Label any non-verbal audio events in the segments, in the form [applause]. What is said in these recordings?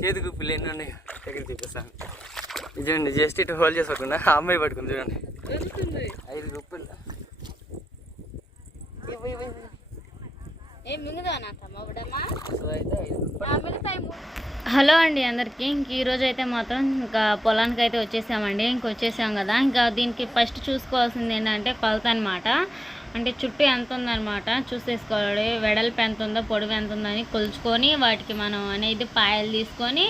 చేతి గుప్పిలు ఎన్ని ఉన్నాయి? దగ్గర చూపిస్తాను నిజండి జస్ట్ ఇటు హోల్డ్ చేసుకోకుండా ఆ అమ్మాయి పట్టుకుంది చూడండి. ఐదు గుప్పిలు. హలో అండి అందరికీ. ఇంక ఈరోజు అయితే మాత్రం ఇంకా పొలానికి అయితే వచ్చేసామండి. ఇంక వచ్చేసాం కదా. ఇంకా దీనికి ఫస్ట్ చూసుకోవాల్సింది ఏంటంటే కొలత అనమాట అంటే చుట్టూ ఎంత ఉందన్నమాట చూసేసుకోవాలి వెడల్పు ఎంత ఉందో పొడవు ఎంత ఉందని కొలుచుకొని వాటికి మనం అనేది పాయలు తీసుకొని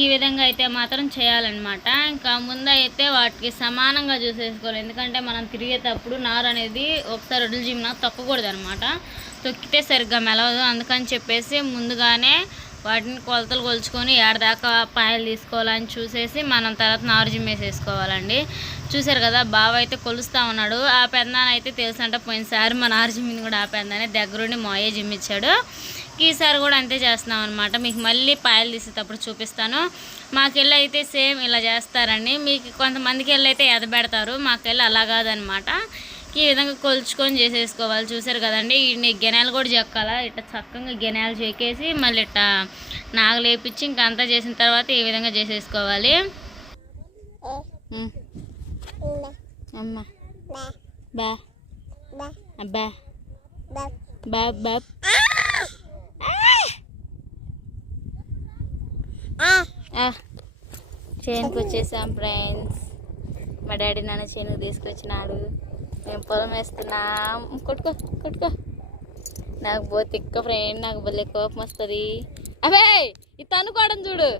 ఈ విధంగా అయితే మాత్రం చేయాలన్నమాట. ఇంకా ముందు అయితే వాటికి సమానంగా చూసేసుకోవాలి. ఎందుకంటే మనం తిరిగేటప్పుడు నారు అనేది ఒకసారి వడ్లు జిమ్న తొక్కకూడదు అనమాట తొక్కితే సరిగ్గా మెలవదు. అందుకని చెప్పేసి ముందుగానే వాటిని కొలతలు కొలుచుకొని ఏడదాకా పాయలు తీసుకోవాలని చూసేసి మనం తర్వాత నారు జిమ్మేసేసుకోవాలండి. చూసారు కదా బావ అయితే కొలుస్తా ఉన్నాడు. ఆ పెందాన్ని అయితే తెలుసంట పోయినసారి మా నారు జిమ్మిని కూడా ఆ పెందాన్ని దగ్గరుండి మోయే జిమ్మిచ్చాడు. ఈసారి కూడా అంతే చేస్తున్నాం అనమాట మీకు మళ్ళీ పాయలు తీసేటప్పుడు చూపిస్తాను. మాకెళ్ళి అయితే సేమ్ ఇలా చేస్తారండి. మీకు కొంతమందికి వెళ్ళి అయితే ఎదబెడతారు. మాకెళ్ళి అలా కాదనమాట ఈ విధంగా కొలుచుకొని చేసేసుకోవాలి. చూసారు కదండి ఈ గెనాలు కూడా చెక్కాలా? ఇట్లా చక్కగా గెనాలు చెక్కేసి మళ్ళీ ఇట్లా నాగలు వేపించి ఇంకా అంతా చేసిన తర్వాత ఈ విధంగా చేసేసుకోవాలి. అమ్మ. బా. అబ్బా బా. బా. చేనుకు వచ్చేసాం ఫ్రెండ్స్. మా డాడీ నాన్న చేనుకు తీసుకొచ్చినాడు. మేము పొలం వేస్తున్నాం. కొట్టుకో కొట్టుకో. నాకు బో తిక్క ఫ్రెండ్. నాకు భలే కోపం వస్తుంది. అవే ఇది తనుకోవడం చూడు.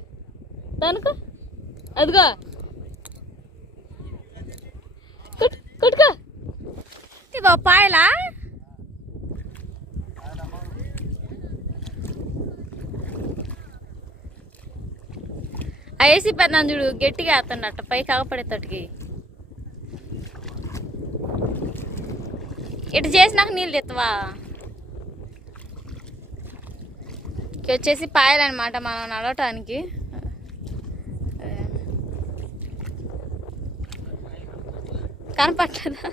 తనుకో అదిగో కొట్టు కొట్టుకో. ఇగో పాయలా. ఆ ఏసీ చూడు గట్టిగా వేస్తాడట పై కాగపడేతటికి ఇటు చేసినాక నీళ్ళు ఎత్తవా ఇక వచ్చేసి పాయలన్నమాట మనం నడవటానికి కనపట్లేదా?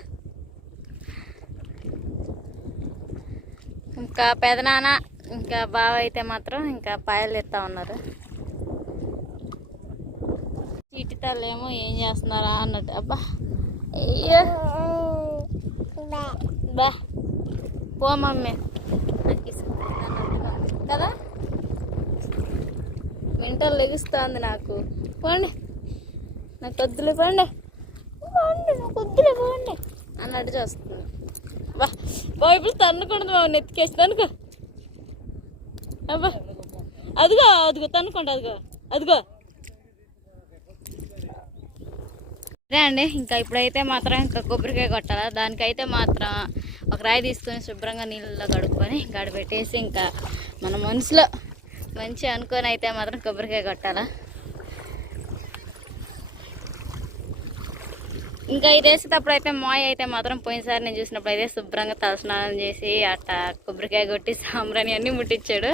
ఇంకా పెదనాన్న ఇంకా బావ అయితే మాత్రం ఇంకా పాయలు ఎత్తా ఉన్నారు. చీటితాళ్ళేమో ఏం చేస్తున్నారా అన్నట్టు. అబ్బా అయ్యో. బా పో మమ్మీ. నాకు కదా? వింటర్ లెగుస్తుంది నాకు. పోండి. నాకు వద్దులే పోండి. నాకు వద్దులే అన్నట్టు చేస్తుంది బా బైబిల్ తన్నుకూడదు బాబు నెత్తికేసి తనుకో అబ్బా అదిగో అదిగో తన్నుకోండి అదిగో అదిగో. సరే అండి ఇంకా ఇప్పుడైతే మాత్రం ఇంకా కొబ్బరికాయ కొట్టాలా? దానికైతే మాత్రం ఒక రాయి తీసుకొని శుభ్రంగా నీళ్ళలో కడుక్కొని గడ పెట్టేసి ఇంకా మన మనసులో మంచి అనుకొని అయితే మాత్రం కొబ్బరికాయ కొట్టాలా? ఇంకా ఇది వేసేటప్పుడు అయితే మాయ అయితే మాత్రం పోయినసారి నేను చూసినప్పుడు అయితే శుభ్రంగా తలస్నానం చేసి అట్ట కొబ్బరికాయ కొట్టి సాంబ్రాణి అన్నీ ముట్టించాడు.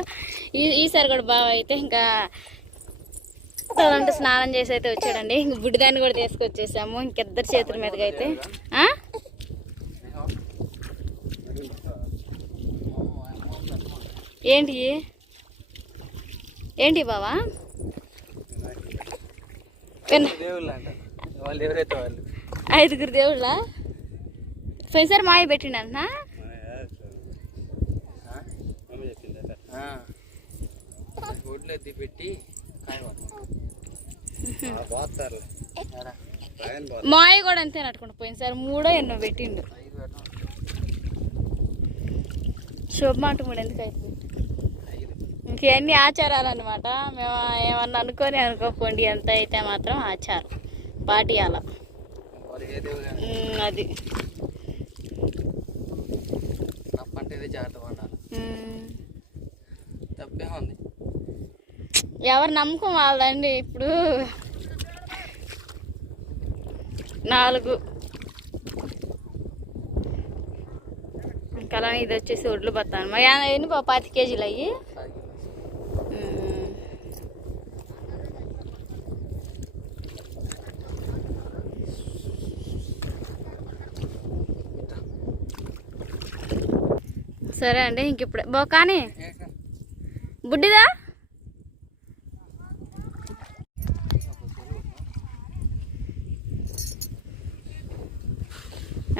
ఈ ఈసారి కూడా బావ అయితే ఇంకా తలంటే స్నానం చేసి అయితే వచ్చాడండి. ఇంక బుడ్డిదాన్ని కూడా తీసుకొచ్చేసాము. ఇంకిద్దరు చేతుల మీదకి అయితే. ఏంటి? ఏంటి బావా? వాళ్ళు ఎవరైతే వాళ్ళు? ఐదుగురు దేవుళ్ళ? పోయినసారి మాయ పెట్టిండంటనా ఒడ్లు ఎత్తి పెట్టి మాయ కూడా అంతే నట్టుకుంటా పోయినసారి మూడో ఎన్నో పెట్టిండు. శుభమాట మూడు ఎందుకు అయిపోయింది? ఇంకన్నీ ఆచారాలు అనమాట మేము ఏమన్నా అనుకొని అనుకోకండి ఎంత అయితే మాత్రం ఆచారం. పాటియాల వాళ్ళు ఏ దేవుడు ఉమ్, అది. తప్పంటే జాగ్రత్త పడాలి. ఎవరి నమ్మకం వాళ్ళదండి ఇప్పుడు. నాలుగు. ఇంకా ఇది వచ్చేసి ఒడ్లు బత్తాను. మరి ఎన్ని పాతి కేజీలు అయ్యి? సరే అండి ఇంక ఇప్పుడే. బో కానీ బుడ్డిదా?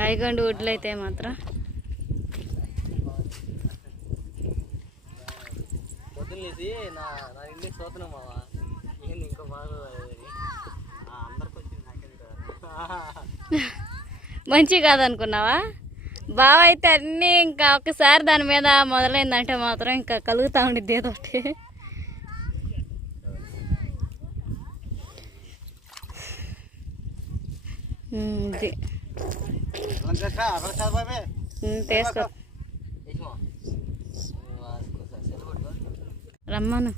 అయిగోండి వడ్లు అయితే మాత్రం [laughs] మంచి కాదనుకున్నావా? బావ అయితే అన్నీ ఇంకా ఒకసారి దాని మీద మొదలైందంటే మాత్రం ఇంకా కలుగుతా ఉండిద్ది ఏదో ఒకటి. ఉమ్, తీసుకో. రమ్మను.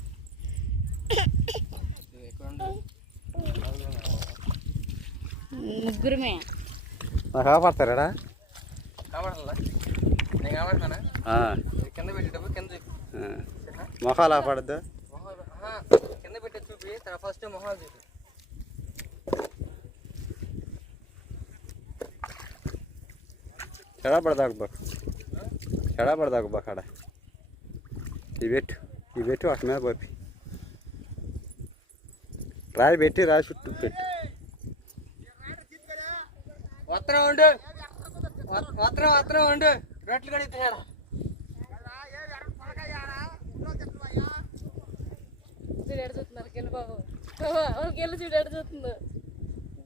ముగ్గురమే. కాపాడతారా మొహాలు ఆపడద్దు? కింద పెట్టే చూపి ఫస్ట్ మొహాలు చూపి. చెడా పడదాకు బాక్ చెడా పడదాకు బాక్ ఆడ ఇవి పెట్టు ఇవి పెట్టు అటు మీద పోపి. రాయి పెట్టి రాయి చుట్టూ పెట్టు. ఉండు. వస్త్రం వస్త్రం ఉండు రొట్టెలు కూడా ఇచ్చారా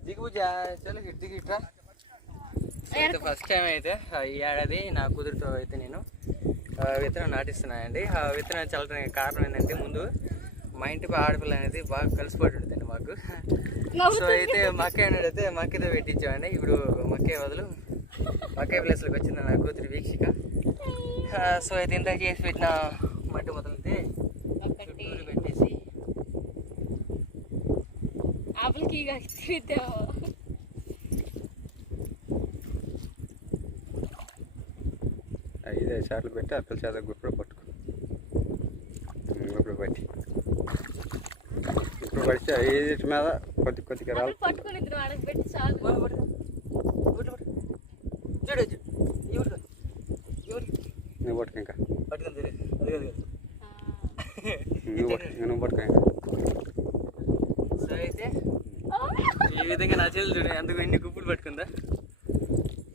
దిగుబుజ చలో ఇటు దిగి ఇట్రా అయితే ఫస్ట్ టైం అయితే ఈ ఏడాది నా కుదురుతో అయితే నేను విత్తనం నాటిస్తున్నానండి. ఆ విత్తనం చల్లడానికి కారణం ఏంటంటే ముందు మా ఇంటి ఆడపిల్ల అనేది బాగా కలిసిపోయి ఉంటుంది మాకు. సో అయితే మక్క అయితే మక్కతో పెట్టించామండి. ఇప్పుడు మక్కే బదులు మక్కే ప్లేస్లోకి వచ్చింది నా కూతురు వీక్షిక. ఆ, సో అయితే ఇంత చేసి పెట్టిన మట్టి మొదలైతే చుట్టూరు పెట్టేసి. ఆపలికి ఐదు ఐదు సార్లు పెట్టి అప్పల చేత గుప్పుడు పట్టుకో. గుప్పుడు పట్టి. ఇప్పుడు పడితే ఐదు మీద? కొద్ది కొద్దిగా రాలు పట్టుకుని ఇద్దరు వాడికి పెట్టి చాలు పట్టు, పట్టు. పట్టు, పట్టు. చూడు చూడు. ఎవరికి ఎవరికి నువ్వు పట్టుకో ఇంకా. పట్టుకుంది అది అది నువ్వు పట్టుకో నువ్వు పట్టుకో ఇంకా. సో అయితే ఈ విధంగా నా చేతులు అందుకు ఎన్ని గుప్పులు పట్టుకుందా?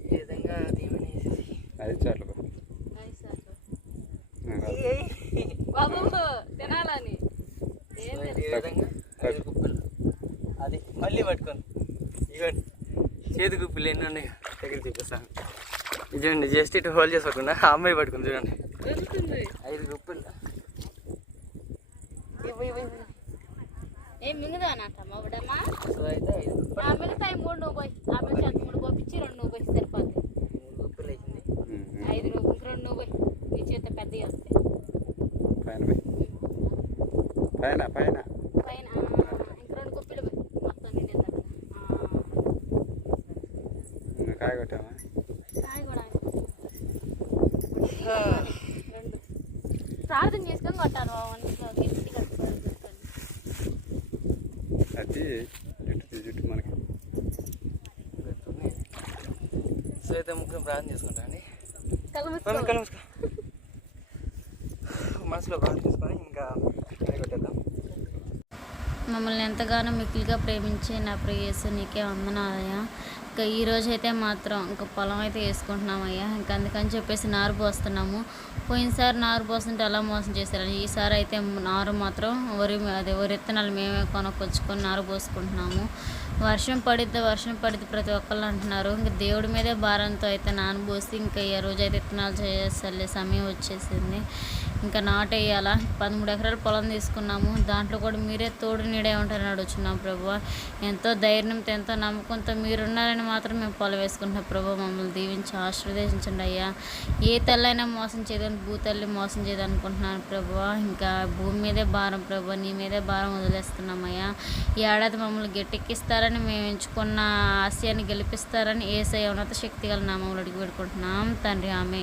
ఈ విధంగా. బాబు తినాలని. గుప్పులు అది మళ్ళీ పట్టుకుంది ఇవ్వండి చేతి గుప్పులు ఎన్ని ఉన్నాయి. దగ్గర చూపిస్తాను ఇదండి జస్ట్ ఇటు హోల్డ్ చేసుకోకుండా ఆ అమ్మాయి పట్టుకుంది చూడండి. ఐదు గుప్పులు సో అయితే ఐదు మిగతాయి మూడు నువ్వు పోయి ఆ మిగతా మూడు పంపించి రెండు నువ్వు పోయి సరిపోద్ది. మూడు గుప్పులు వేసింది ఉమ్, ఉమ్. ఐదు నువ్వు రెండు నువ్వు పోయి. నీ చేత పెద్దవి వస్తాయి. పైన పోయి. పైన పైన పైన ఆ, ఇంక రెండు కుప్పలు పోయి మొత్తం నిండేది నువ్వు కాయ కొట్టావా కాయ కూడా రెండు ప్రార్థన చేసుకొని కొట్టాను వంటలో గట్టి కట్టుకోవాలి అది జుట్టు జుట్టు మనకి సో అయితే ముగ్గురు ప్రార్థన చేసుకుంటా అండి. మనసులో ప్రార్థన చేసుకొని ఇంకా కొట్టేద్దాం. మమ్మల్ని ఎంతగానో మిక్కిలిగా ప్రేమించే నా ప్రేయస్సు నీకే వందనాలయ్యా. ఇంకా ఈ రోజు అయితే మాత్రం ఇంకా పొలం అయితే వేసుకుంటున్నామయ్యా ఇంకా అందుకని చెప్పేసి నారు పోస్తున్నాము. పోయినసారి నారు పోస్తుంటే అలా మోసం చేశారని. ఈసారి అయితే నారు మాత్రం వరి అదే వరి విత్తనాలు మేమే కొనుక్కొచ్చుకొని నారు పోసుకుంటున్నాము. వర్షం పడితే వర్షం పడితే ప్రతి ఒక్కళ్ళు అంటున్నారు. ఇంకా దేవుడి మీదే భారంతో అయితే నానబోసి ఇంకా ఈ రోజు అయితే విత్తనాలు చేసే సమయం వచ్చేసింది. ఇంకా నాటేయాలా? పదమూడు ఎకరాల పొలం తీసుకున్నాము. దాంట్లో కూడా మీరే తోడు నీడే ఉంటారని అడుగుతున్నాం ప్రభు ఎంతో ధైర్యంతో ఎంతో నమ్మకంతో మీరున్నారని మాత్రం మేము పొలం వేసుకుంటున్నాం ప్రభు మమ్మల్ని దీవించి ఆశీర్వదించండి అయ్యా. ఏ తల్లైనా మోసం చేయదని భూతల్లి మోసం చేయదనుకుంటున్నాను ప్రభు ఇంకా భూమి మీదే భారం ప్రభు నీ మీదే భారం వదిలేస్తున్నామయ్యా ఈ ఏడాది మమ్మల్ని గట్టెక్కిస్తారని మేము ఎంచుకున్న ఆశయాన్ని గెలిపిస్తారని ఏసై ఉన్నత శక్తి గల నామములు అడిగి పెట్టుకుంటున్నాం తండ్రి ఆమె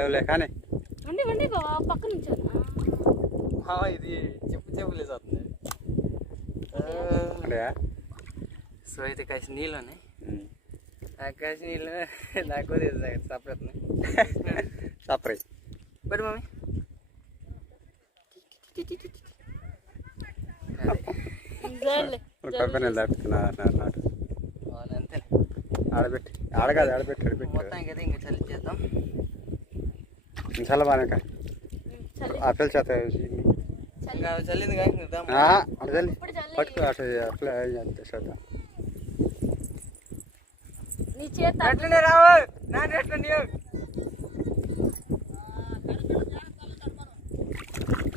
లేవులే కానీ వండి వండి బాబా పక్క నుంచి ఆ, ఇది చెప్పు చెప్పులేసి వస్తుంది అంటే సో అయితే కాసి నీళ్ళు ఉన్నాయి ఆ కాసి నీళ్ళు నాకు తెలుసు సపరేట్ సపరే బట్ మమ్మీ కొబ్బరి దాటుతున్నా నాటు అంతే ఆడబెట్టి ఆడగాదు ఆడబెట్టి ఆడబెట్టి. మొత్తానికి అయితే ఇంకా చలి చేద్దాం. చాలా బాగా ఆపిల్ చేత ఇంకా చల్లింది కానీ ఇంకా ఇద్దాం. అటు చల్లి పట్టుకో అటు అట్లా అంతే చేద్దాం నీ చేత అట్లనే రావు నాన్న ఎట్లా నీవు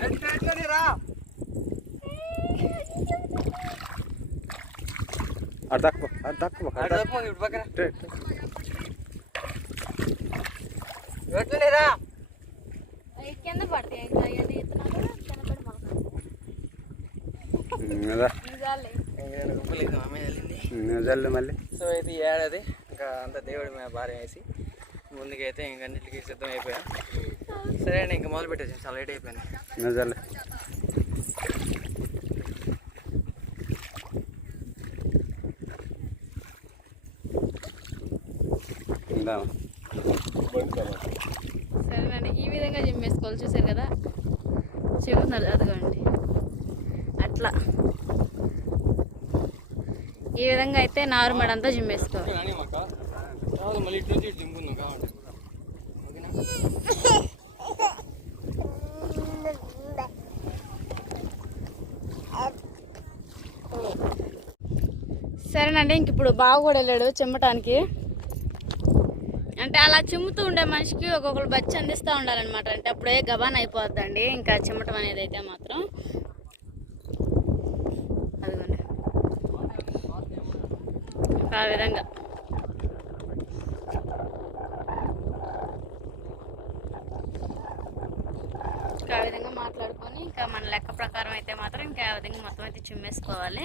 అట్లా అట్లనే రా అటు దక్కువ అటు దక్కువ అటు తప్ప ఇప్పుడు పక్కన అటు ఎట్లనే రా కింద పడతాయి ఇంకా అది ఎత్తున్నా కనపడి అదా రెండు రూపాయలు ఇది మా అమ్మాయి చల్లింది జల్లు మళ్ళీ. సో ఇది ఈ ఏడాది. ఇంకా అంత దేవుడి మీద భారం వేసి ముందుకైతే ఇంకా అన్నిటికీ సిద్ధం అయిపోయాం సరే అండి ఇంకా మొదలు పెట్టేసి చాలా లేట్ అయిపోయింది. జల్లు. ఇందామా సరేనండి ఈ విధంగా జిమ్మేసుకోవాలి చూసారు కదా? చెబుతున్నారు అదిగోండి. అట్లా. ఈ విధంగా అయితే నార్మల్ అంతా జిమ్మేసుకోవాలి. సరేనండి ఇంక ఇప్పుడు బావ కూడా వెళ్ళాడు చిమ్మటానికి. అంటే అలా చిమ్ముతూ ఉండే మనిషికి ఒక్కొక్కరు బచ్చి అందిస్తూ ఉండాలన్నమాట. అంటే అప్పుడే గబాన్ అయిపోద్దండి ఇంకా చిమ్మటం అనేది అయితే మాత్రం అదిగోండి ఇంకా ఆ విధంగా. ఆ విధంగా మాట్లాడుకొని ఇంకా మన లెక్క ప్రకారం అయితే మాత్రం ఇంకా ఆ విధంగా మొత్తం అయితే చిమ్మేసుకోవాలి.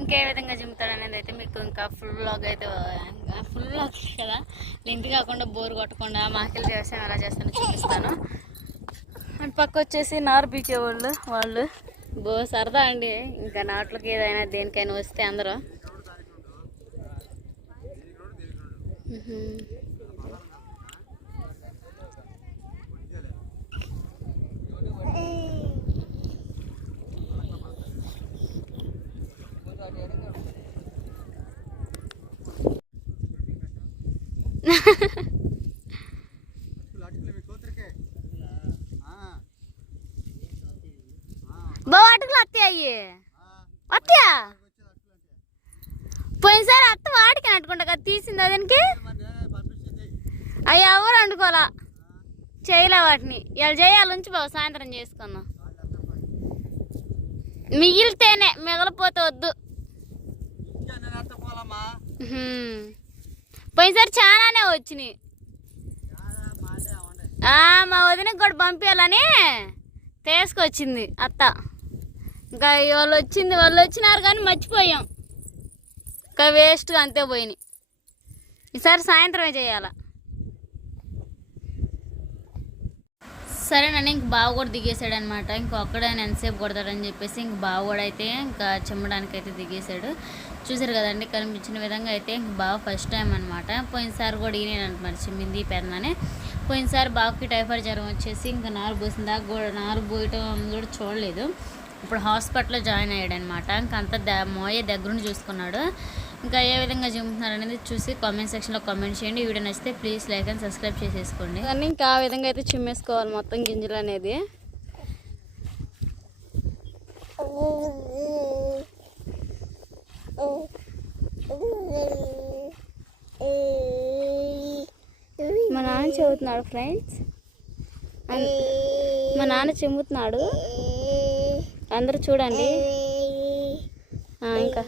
ఇంకా ఏ విధంగా చిమ్ముతాడు అనేది అయితే మీకు ఇంకా ఫుల్ బ్లాగ్ అయితే ఫుల్ బ్లాగ్ కదా? లెంత్ కాకుండా బోర్ కొట్టకుండా మాకెళ్ళి వ్యవసాయం ఎలా చేస్తానో చూపిస్తాను. అండ్ పక్క వచ్చేసి నారు వాళ్ళు వాళ్ళు. బో సరదా అండి. ఇంకా నాట్లకి ఏదైనా దేనికైనా వస్తే అందరూ మ్హూ. బావ అత్తయ్య పోయినసారి అత్త వాడికి అట్టుకుంటా కదా తీసింది అదానికి అవి ఎవరు వండుకోవాలా చేయలే వాటిని. ఇలా చేయాలి ఉంచి బాబు సాయంత్రం చేసుకుందాం. మిగిలితేనే మిగలిపోతే వద్దు. పోయినసారి చాలానే వచ్చినాయి. మా వదినకి కూడా పంపించాలని తీసుకొచ్చింది అత్త. ఇంకా వాళ్ళు వచ్చింది వాళ్ళు వచ్చినారు కానీ మర్చిపోయాం. ఇంకా వేస్ట్గా అంతే పోయినాయి. ఈసారి సాయంత్రమే చేయాలా? సరేనండి ఇంక బావ కూడా దిగేశాడు అనమాట ఇంకొక్కడే ఆయన ఎంతసేపు కొడతాడని చెప్పేసి ఇంక బావ కూడా అయితే ఇంకా చిమ్మడానికి అయితే దిగేశాడు. చూసారు కదండి కనిపించిన విధంగా అయితే ఇంక బావ ఫస్ట్ టైం అనమాట. పోయినసారి కూడా ఈయన అనమాట చిమ్మింది పెన్ననే పోయినసారి బావకి టైఫాయిడ్ జ్వరం వచ్చేసి ఇంకా నారు పోసిన దాకా కూడా నారు పోయటం కూడా చూడలేదు. ఇప్పుడు హాస్పిటల్లో జాయిన్ అయ్యాడు అనమాట ఇంకా ద మోయే దగ్గరుండి చూసుకున్నాడు. ఇంకా ఏ విధంగా చూపుతున్నారు అనేది చూసి కామెంట్ సెక్షన్లో కామెంట్ చేయండి. వీడియో నచ్చితే ప్లీజ్ లైక్ అండ్ సబ్స్క్రైబ్ చేసేసుకోండి. కానీ ఇంకా ఆ విధంగా అయితే చిమ్మేసుకోవాలి మొత్తం గింజలు అనేది. మా నాన్న చెబుతున్నాడు ఫ్రెండ్స్ మా నాన్న చిమ్ముతున్నాడు. అందరూ చూడండి. ఇంకా.